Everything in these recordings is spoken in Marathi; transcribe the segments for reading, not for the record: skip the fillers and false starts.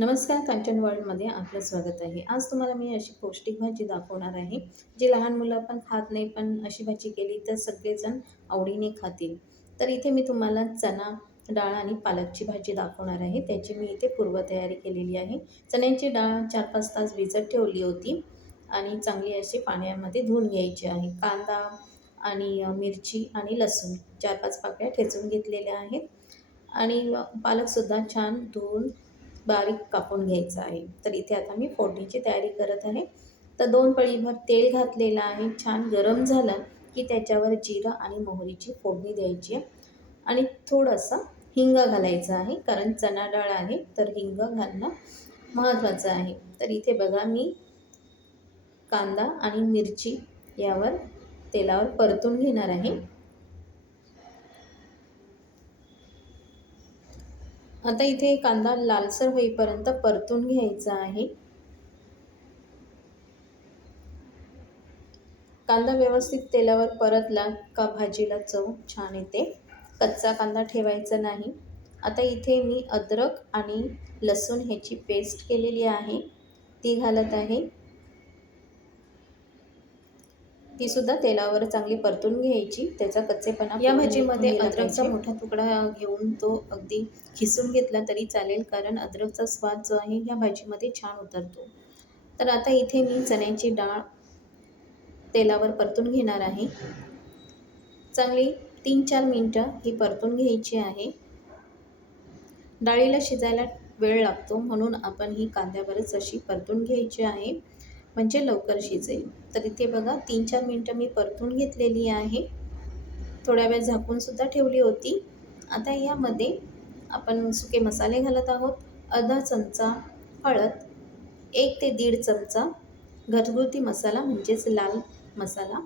नमस्कार, कांचन वर्ल्डमध्ये आपलं स्वागत आहे. आज तुम्हाला मी अशी पौष्टिक भाजी दाखवणार आहे, जी लहान मुलं पण खात नाही, पण अशी भाजी केली तर सगळेजण आवडीने खातील. तर इथे मी तुम्हाला चणा डाळ आणि पालकची भाजी दाखवणार आहे. त्याची मी इथे पूर्वतयारी केलेली आहे. चण्याची डाळ 4-5 तास भिजत ठेवली होती आणि चांगली अशी पाण्यामध्ये धुवून घ्यायची आहे. कांदा आणि मिरची आणि लसूण 4-5 पाकळ्या ठेचून घेतलेल्या आहेत आणि पालकसुद्धा छान धुवून बारीक कापून घ्यायचं आहे. तर इथे आता मी फोडणीची तयारी करत आहे. तर 2 पळीभर तेल घातलेलं आहे. छान गरम झालं की त्याच्यावर जिरं आणि मोहरीची फोडणी द्यायची आहे आणि थोडंसं हिंग घालायचं आहे, कारण चणा डाळ आहे तर हिंग घालणं महत्त्वाचं आहे. तर इथे बघा मी कांदा आणि मिरची यावर तेलावर परतून घेणार आहे. आता इथे कांदा लालसर होईपर्यंत परतून घ्यायचा आहे. कांदा व्यवस्थित तेलावर परतला का भाजीला चव छान येते. कच्चा कांदा ठेवायचा नाही. आता इथे मी अद्रक आणि लसूण ह्याची पेस्ट केलेली आहे, ती घालत आहे. ती सुद्धा तेलावर चांगली परतून घ्यायची, त्याचा कच्चेपणा या भाजीमध्ये अद्रकचा मोठा तुकडा घेऊन तो अगदी खिसून घेतला तरी चालेल, कारण अद्रकचा स्वाद जो आहे या भाजीमध्ये छान उतरतो. तर आता इथे मी चण्याची डाळ तेलावर परतून घेणार आहे. चांगली 3-4 मिनटं ही परतून घ्यायची आहे. डाळीला शिजायला वेळ लागतो, म्हणून आपण ही कांद्यावरच अशी परतून घ्यायची आहे, म्हणजे लवकर शिजेल. तर इथे बघा 3-4 मिनटं मी परतून घेतलेली आहे. थोड्या वेळ झाकूनसुद्धा ठेवली होती. आता यामध्ये आपण सुके मसाले घालत आहोत. अर्धा चमचा हळद, 1 ते 1.5 चमचा घरगुती मसाला म्हणजेच लाल मसाला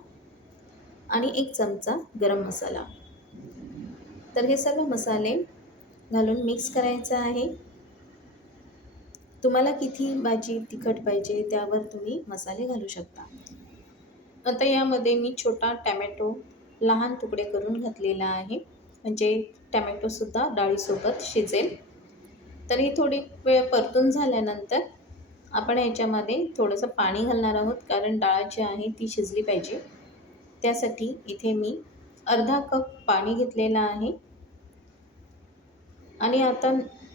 आणि 1 चमचा गरम मसाला. तर हे सर्व मसाले घालून मिक्स करायचं आहे. तुम्हाला किती भाजी तिखट पाहिजे त्यावर तुम्ही मसाले घालू शकता. आता यामध्ये मी छोटा टॅमॅटो लहान तुकडे करून घातलेला आहे, म्हणजे टॅमॅटोसुद्धा डाळीसोबत शिजेल. तर ही थोडी वेळ परतून झाल्यानंतर आपण याच्यामध्ये थोडंसं पाणी घालणार आहोत, कारण डाळ जी आहे ती शिजली पाहिजे. त्यासाठी इथे मी अर्धा कप पाणी घेतलेलं आहे आणि आता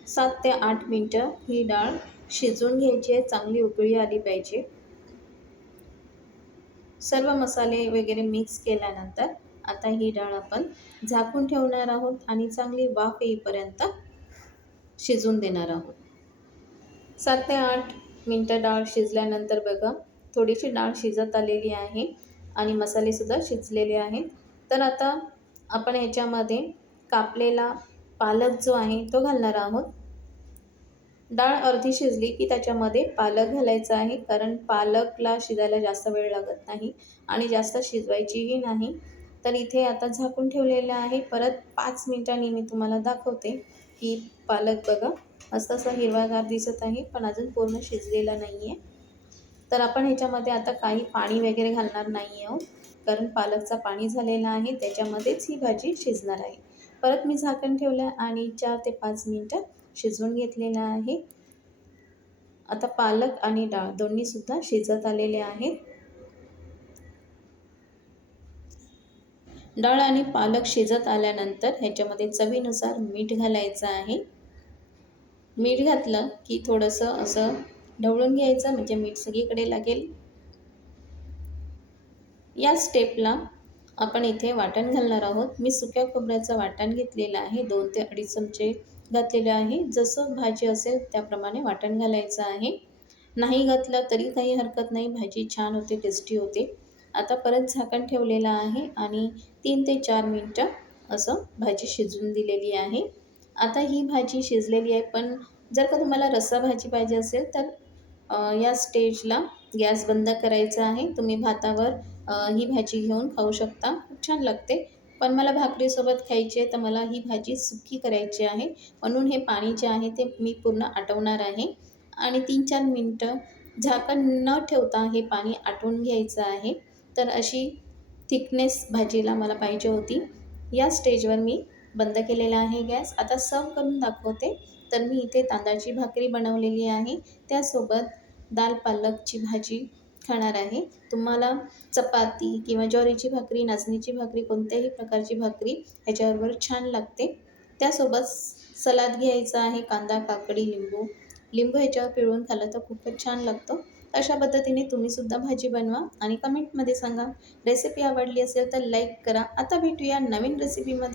7 ते 8 मिनटं ही डाळ शिजवून घ्यायची आहे. चांगली उकळी आली पाहिजे. सर्व मसाले वगैरे मिक्स केल्यानंतर आता ही डाळ आपण झाकून ठेवणार आहोत आणि चांगली वाफ येईपर्यंत शिजवून देणार आहोत. 7 ते 8 मिनटं डाळ शिजल्यानंतर बघा थोडीशी डाळ शिजत आलेली आहे आणि मसालेसुद्धा शिजलेले आहेत. तर आता आपण ह्याच्यामध्ये कापलेला पालक जो आहे तो घालणार आहोत. डाळ अर्धी शिजली की त्याच्यामध्ये पालक घालायचा आहे, कारण पालकला शिजायला जास्त वेळ लागत नाही आणि जास्त शिजवायचीही नाही. तर इथे आता झाकून ठेवलेलं आहे. परत 5 मिनिटांनी मी तुम्हाला दाखवते की पालक बघा मस्त असा हिरवागार दिसत आहे, पण अजून पूर्ण शिजलेला नाही आहे. तर आपण ह्याच्यामध्ये आता काही पाणी वगैरे घालणार नाही आहोत, कारण पालकचा पाणी झालेला आहे, त्याच्यामध्येच ही भाजी शिजणार आहे. परत मी झाकण ठेवलं आणि 4 ते 5 मिनटं शिजवून घेतलेलं आहे. आता पालक आणि डाळ दोन्हीसुद्धा शिजत आलेले आहेत. डाळ आणि पालक शिजत आल्यानंतर ह्याच्यामध्ये चवीनुसार मीठ घालायचं आहे. मीठ घातलं की थोडंसं असं ढवळून घ्यायचं, म्हणजे मीठ सगळीकडे लागेल. या स्टेपला आपण इथे वाटण घालणार आहोत. मी सुक्या खोबऱ्याचं वाटण घेतलेलं आहे, 2 ते 2.5 चमचे घातलेले आहे. जसं भाजी असेल त्याप्रमाणे वाटण घालायचं आहे. नाही घातलं तरी काही हरकत नाही, भाजी छान होते, टेस्टी होते. आता परत झाकण ठेवलेलं आहे आणि 3 ते 4 मिनटं असं भाजी शिजवून दिलेली आहे. आता ही भाजी शिजलेली आहे, पण जर का तुम्हाला रस्सा भाजी पाहिजे असेल तर या स्टेजला गॅस बंद करायचा आहे. तुम्ही भातावर ही भाजी घेऊन खाऊ शकता, खूप छान लागते. पण मला भाकरीसोबत खायची आहे, तर मला ही भाजी सुकी करायची आहे, म्हणून हे पाणी जे आहे ते मी पूर्ण आटवणार आहे आणि 3-4 मिनटं झाकण न ठेवता हे पाणी आटवून घ्यायचं आहे. तर अशी थिकनेस भाजीला मला पाहिजे होती. या स्टेजवर मी बंद केलेला आहे गॅस. आता सर्व्ह करून दाखवते. तर मी इथे तांदळाची भाकरी बनवलेली आहे. त्यासोबत दाल पालकची भाजी खाणार आहे. तुम्हाला चपाती किंवा ज्वारीची भाकरी, नाचणीची भाकरी, कोणत्याही प्रकारची भाकरी ह्याच्याबरोबर छान लागते. त्यासोबत सलाद घ्यायचा आहे. कांदा, काकडी, लिंबू. लिंबू ह्याच्यावर पिळून खाल्लं तर खूपच छान लागतो. अशा पद्धतीने तुम्हीसुद्धा भाजी बनवा आणि कमेंटमध्ये सांगा. रेसिपी आवडली असेल तर लाईक करा. आता भेटूया नवीन रेसिपीमध्ये.